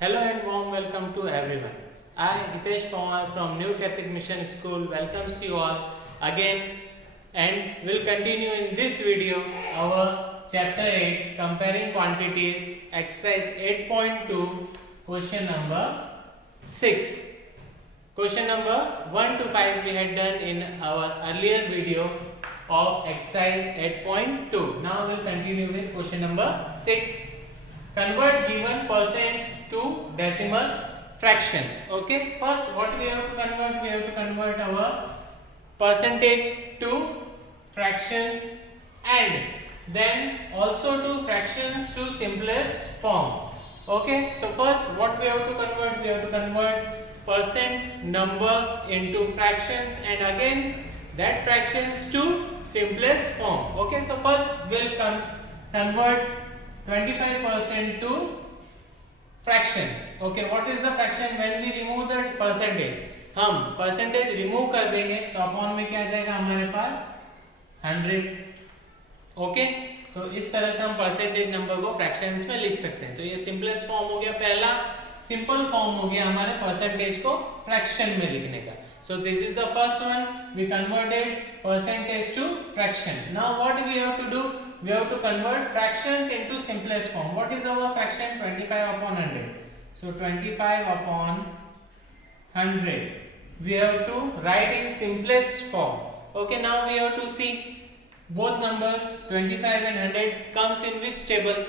Hello and warm welcome to everyone. I, Hitesh Pawar from New Catholic Mission School, welcomes you all again and will continue in this video our chapter 8 comparing quantities exercise 8.2 question number 6. Question number 1 to 5 we had done in our earlier video of exercise 8.2. Now we will continue with question number 6. Convert given percents to decimal fractions. Okay, first what we have to convert? We have to convert our percentage to fractions and then also to fractions to simplest form. Okay, so first what we have to convert? We have to convert percent number into fractions and again that fractions to simplest form. Okay, so first we'll convert 25% to fractions. Okay, what is the fraction? When we remove the percentage, हम percentage remove कर देंगे तो upon में क्या आ जाएगा हमारे पास 100. Okay, तो इस तरह से हम परसेंटेज नंबर को फ्रैक्शंस में लिख सकते हैं. तो ये सिंपलेस्ट फॉर्म हो गया, पहला सिंपल फॉर्म हो गया हमारे परसेंटेज को फ्रैक्शन में लिखने का. So this is the first one. We converted percentage to fraction. Now what we have to do? We have to convert fractions into simplest form. What is our fraction? 25 upon 100. So 25 upon 100. We have to write in simplest form. Okay, now we have to see both numbers 25 and 100 comes in which table?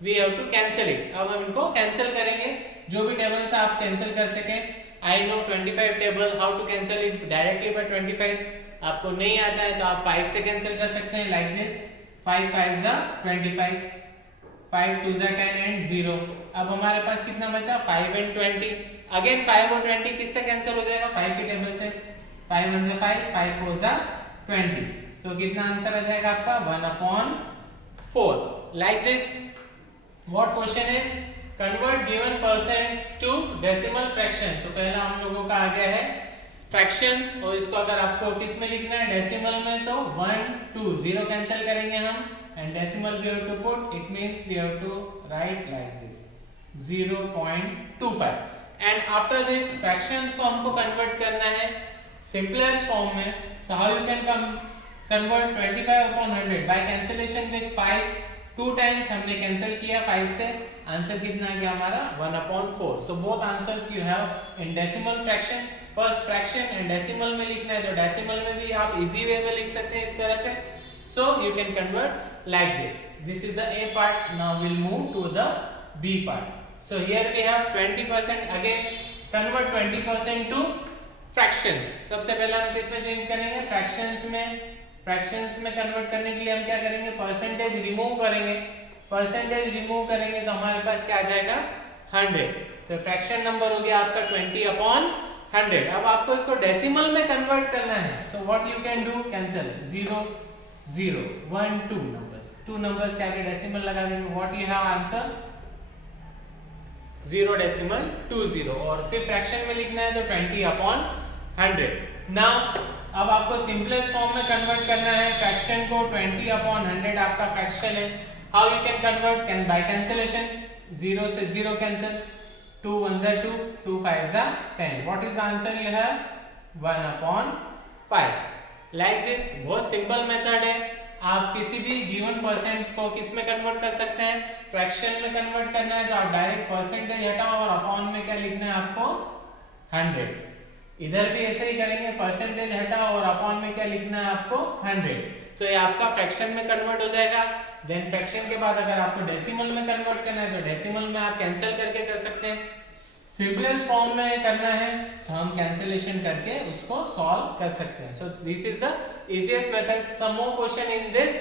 We have to cancel it. अब हम इनको cancel करेंगे. जो भी table से आप cancel कर सकें. I know 25 table. How to cancel it directly by 25? आपको नहीं आता है तो आप 5 से cancel कर सकते हैं like this. 5 5 जा 25, 5 2 जा 10 and 0. अब हमारे पास कितना बचा? 5 and 20. अगेन 5 और 20 किससे कैंसिल हो जाएगा? 5 के टेबल से. 5 1 जा 5, 5 4 जा 20. तो कितना आंसर आ जाएगा आपका? 1/4. Like this. What question is? Convert given percents to decimal fraction. तो पहला हम लोगों का आ गया है फ्रैक्शंस और इसको अगर आपको किस में लिखना है डेसिमल में तो 1 2 0 कैंसिल करेंगे हम and decimal we have to put. It means we have to write like this 0.25 and after this fractions को हमको कन्वर्ट करना है सिंपलेस्ट फॉर्म में. So how you can convert 25 upon 100 by cancellation with 5. 2 times हमने cancel किया 5 से. Answer कितना आ गया हमारा? 1/4. So both answers you have in decimal fraction. First fraction and decimal में लिखना है तो डेसिमल में भी आप इजी वे में लिख सकते हैं इस तरह से. So you can convert like this. This is the A part. Now will move to the B part. So here we have 20%. Again convert 20% to fractions. सबसे पहले हम किस में चेंज करेंगे? फ्रैक्शंस में. फ्रैक्शंस में कन्वर्ट करने के लिए हम क्या करेंगे? परसेंटेज रिमूव करेंगे. परसेंटेज रिमूव करेंगे तो हमारे पास क्या आ जाएगा? 100. तो फ्रैक्शन नंबर हो गया आपका 20/100. अब आपको इसको डेसिमल में कन्वर्ट करना है. So what you can do? Cancel 0 0 1 2 numbers. 2 numbers के आगे डेसिमल लगा देंगे. What you have answer? 0.20 और सिर्फ फ्रैक्शन में लिखना है तो 20/100. नाउ अब आपको सिंपलेस्ट फॉर्म में कन्वर्ट करना है फ्रैक्शन को. 20/100 आपका फ्रैक्शन है. How you can convert? By cancellation. 0 से 0 कैंसिल. 2 1 जा 2, 2 5 जा 10. What is the answer you have? 1/5. Like this. बहुत सिंपल मेथड है. आप किसी भी गिवन परसेंट को किस में कन्वर्ट कर सकते हैं? फ्रैक्शन में कन्वर्ट करना है तो आप डायरेक्ट परसेंटेज हटाओ और अपॉन में क्या लिखना है आपको? 100. इधर भी ऐसे ही करेंगे. परसेंटेज हटाओ और अपॉन में क्या लिखना है आपको? 100. तो ये आपका फ्रैक्शन में कन्वर्ट हो जाएगा. देन फ्रैक्शन के बाद अगर आपको डेसिमल में कन्वर्ट करना है तो डेसिमल में आप कैंसिल करके कर सकते हैं. सिंपलेस्ट फॉर्म में करना है तो हम कैंसिलेशन करके उसको सॉल्व कर सकते हैं. So this is the easiest method. Some more question in this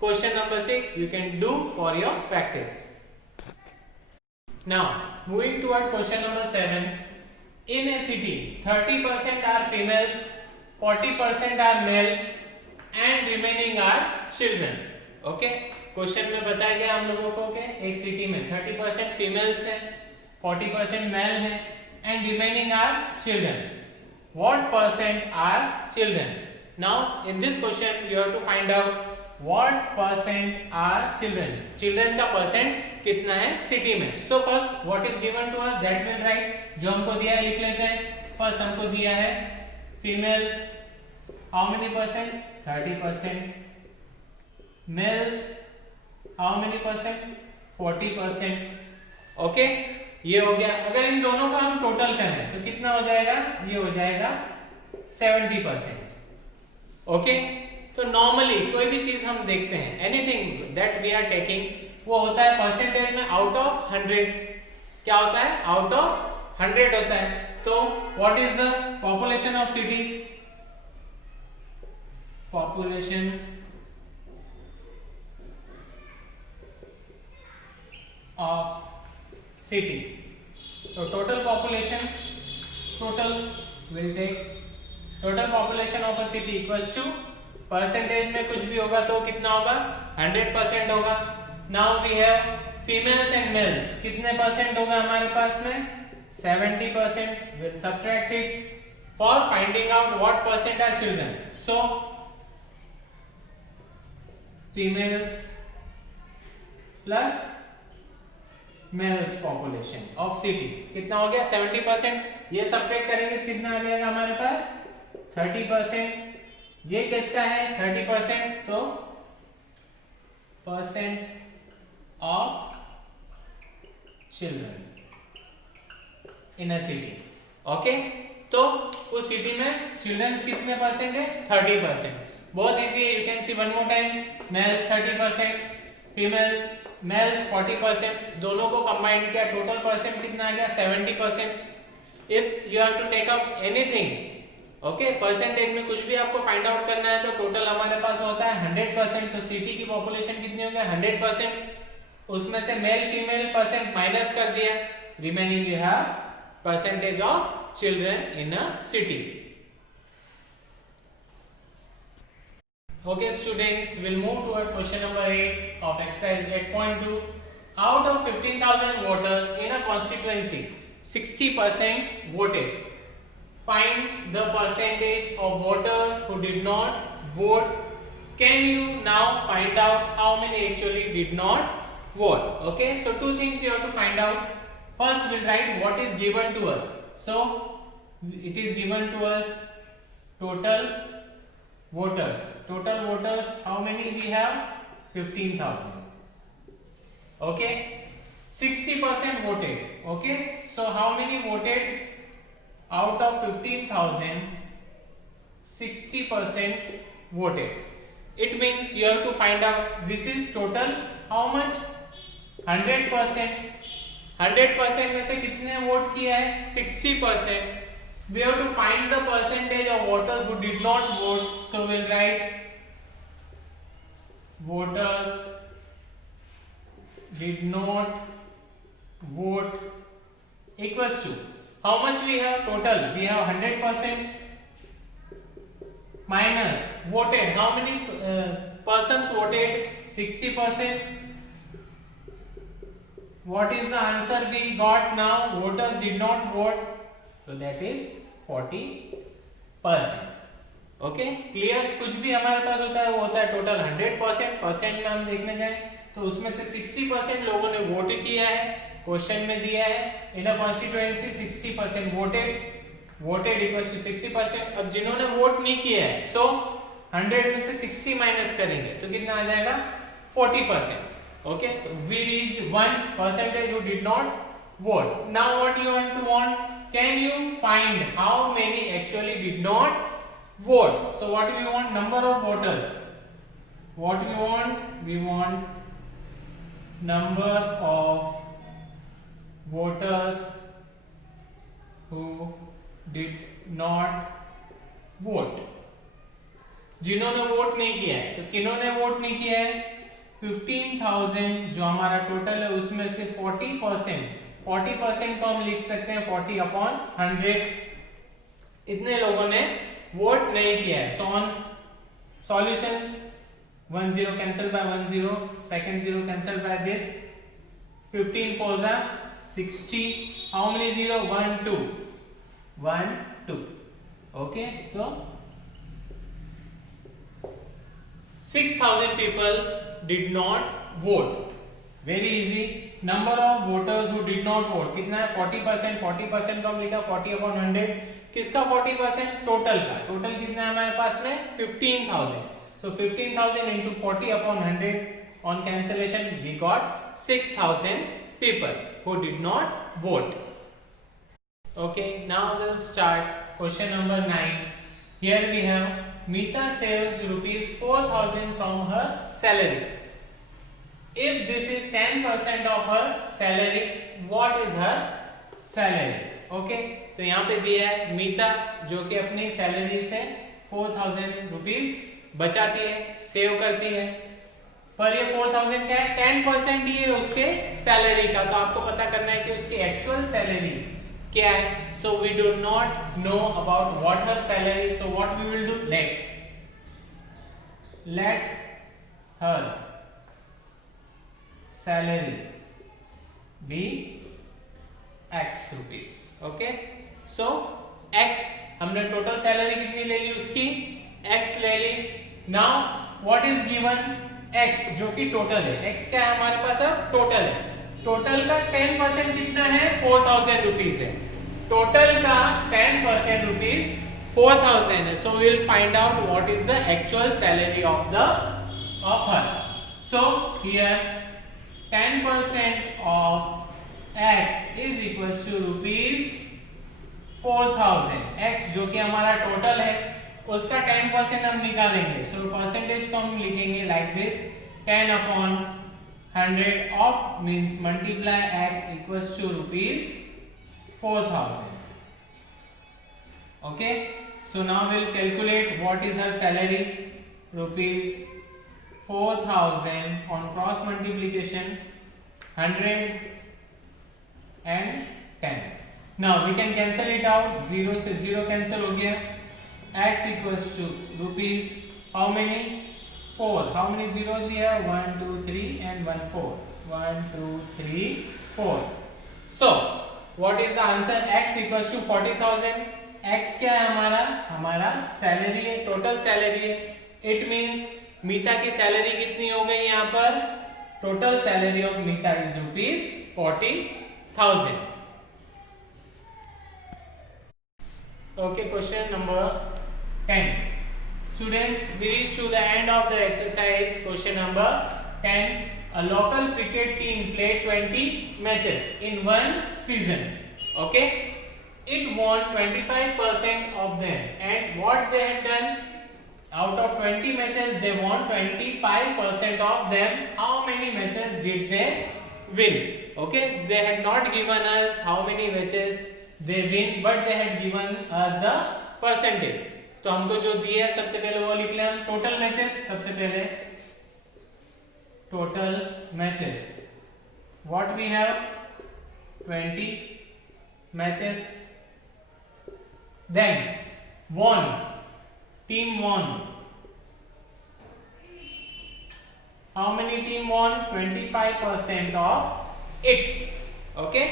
question number 6 you can do for your practice. Now moving toward question number 7. In a city 30% are females, 40% are male and remaining are children. Okay, question में बताया गया हम लोगों को कि एक city में 30% females हैं, 40% मेल हैं and remaining are children. What percent are children? Now in this question you have to find out what percent are children, children का परसेंट कितना है सिटी में. So first what is given to us that will write. जो हमको दिया है लिख लेते हैं. फर्स्ट हमको दिया है females how many percent 30%, males how many percent 40%. Okay ये हो गया. अगर इन दोनों का हम टोटल करें तो कितना हो जाएगा, ये हो जाएगा 70%. ओके तो नॉर्मली कोई भी चीज हम देखते हैं, anything that we are taking, वो होता है परसेंटेज में आउट ऑफ 100. क्या होता है, आउट ऑफ 100 होता है. तो what is the population of city, population of city. तो total population, total will take total population of a city equals to percentage में कुछ भी होगा तो कितना होगा 100% होगा. Now we have females and males, कितने परसेंट होगा हमारे पास में 70%. Will subtract it for finding out what percent are children. So females plus males population of city कितना हो गया 70%. ये सब्ट्रैक्ट करेंगे तो कितना आ जाएगा हमारे पास 30%. ये किसका है 30%, तो percent of children in a city. Okay तो उस सिटी में चिल्ड्रंस कितने परसेंट है 30%. बहुत इजी है. You can see one more time. Males 30%, females males 40%. दोनों को कंबाइन किया टोटल परसेंट कितना आ गया 70%. If you have to take up anything, okay percentage में कुछ भी आपको फाइंड आउट करना है तो टोटल हमारे पास होता है 100%. तो सिटी की पॉपुलेशन कितनी हो गई 100%. उसमें से मेल फीमेल परसेंट माइनस कर दिया, remaining you have percentage of children in a city. Okay students, we'll move toward question number 8 of exercise 8.2. Out of 15,000 voters in a constituency, 60% voted. Find the percentage of voters who did not vote. Can you now find out how many actually did not vote? Okay, so two things you have to find out. First we'll write what is given to us. So it is given to us total voters. Total voters, how many we have 15,000. Okay, 60% voted. Okay, so how many voted out of 15,000? 60% voted. It means you have to find out this is total how much 100%. 100% में से कितने vote किया है 60%. We have to find the percentage of voters who did not vote. So we'll write voters did not vote equals to how much we have total. We have 100% minus voted. How many persons voted 60%. What is the answer we got now? Voters did not vote. So that is 40%. Okay clear. कुछ भी हमारे पास होता है वो होता है total 100%. Percent में हम देखने जाए तो उसमें से 60% लोगों ने वोट किया है. क्वेश्चन में दिया है इन अ कॉन्स्टिट्यूएंसी 60% वोटेड इक्वल्स टू 60%. अब जिन्होंने वोट नहीं किया है सो 100 में से 60 माइनस करेंगे तो कितना आ जाएगा 40%. Okay so we reached 1% who did not vote. Now what you want? Can you find how many actually did not vote? So what we want? Number of voters. What we want? We want number of voters who did not vote. जिन्होंने vote नहीं किया है तो किन्होंने vote नहीं किया है 15,000 जो हमारा टोटल है उसमें से 40% को हम लिख सकते हैं 40/100. इतने लोगों ने वोट नहीं किया है. So on solution 1 0 cancel bye 1 0, second 0 cancel by this. 15 4 60. How many 0? 1 2 1 2. Okay so 6,000 people did not vote. Very easy. Number of voters who did not vote कितना है 40%. 40% को हम लिखा 40/100. किसका 40%? टोटल का. टोटल कितना है हमारे पास में 15,000. So 15,000 into 40/100 on cancellation we got 6,000 people who did not vote. Okay, now we'll start question number 9. Here we have Meeta saves rupees 4,000 from her salary. If this is 10% of her salary, what is her salary? Okay, तो यहाँ पे दिया है मीता जो कि अपनी salary से 4,000 rupees बचाती है, सेव करती है, पर ये 4,000 क्या है 10% ही है उसके सैलरी का, तो आपको पता करना है कि उसकी एक्चुअल सैलरी क्या है. So we do not know about what her salary is. So what we will do? Let her salary be X rupees. Okay. So X हमने टोटल सैलरी कितनी ले ली उसकी X ले ली. Now what is given? X जो कि total है. X क्या है हमारे पास अब टोटल है. टोटल का 10% कितना है 4,000 रुपीज है. टोटल का 10% रुपीज 4,000 है. So we will find out what is the actual salary of her. So here 10% of X is equals to rupees 4,000. X जो कि हमारा टोटल है उसका 10% हम निकालेंगे. So परसेंटेज को हम लिखेंगे like this 10/100 of means multiply X equals to rupees 4,000. Okay, so now we'll calculate what is her salary. Rupees 4,000 on cross multiplication 100 and 10. Now we can cancel it out. 0 से 0 cancel हो गया. X equals to rupees how many 4. How many zeros we have? 1 2 3 and 1 4. 1 2 3 4. So what is the answer? X equals to 40,000. X क्या है हमारा salary है, total salary है. It means Meeta की salary कितनी हो गई यहाँ पर? Total salary of Meeta is rupees 40,000. Okay, question number 10. Students, we reach to the end of the exercise. Question number 10. A local cricket team played 20 matches in one season. Okay, it won 25% of them, and what they had done out of 20 matches they won 25% of them. How many matches did they win? Okay, they had not given us how many matches they win, but they had given us the percentage. तो हमको जो दिया है सबसे पहले वो लिख लें. टोटल मैचेस सबसे पहले total matches. What we have? 20 matches. Then won. Team won. How many team won? 25% of it. Okay?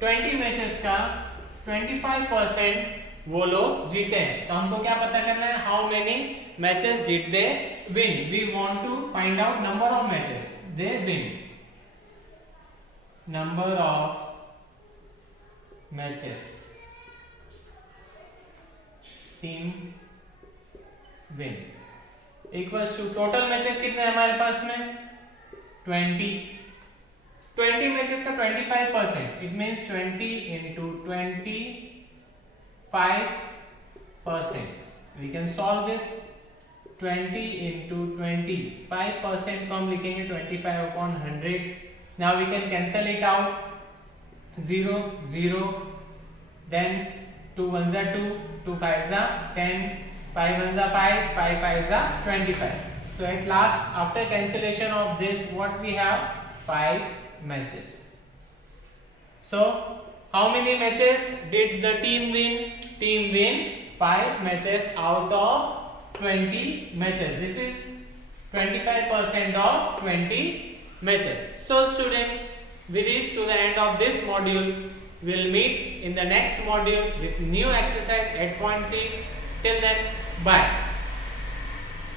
20 matches का 25% वो लोग जीते हैं. तो हमको क्या पता करना है? How many matches did they win? We want to find out number of matches they win. Number of matches team win equals to total matches कितने हैं हमारे पास में? 20. 20 matches का 25%. It means 20 into 25%. We can solve this. 20 into 25% को हम लिखेंगे 25/100. Now we can cancel it out. 0 0. Then 2 1s are 2, 2 5s are 10, 5 1s are 5, 5 5s are 25. So at last, after cancellation of this, what we have? 5 matches. So how many matches did the team win? Team win 5 matches out of 20 matches. This is 25% of 20 matches. So students, we reach to the end of this module. We'll meet in the next module with new exercise 8.3. Till then, bye.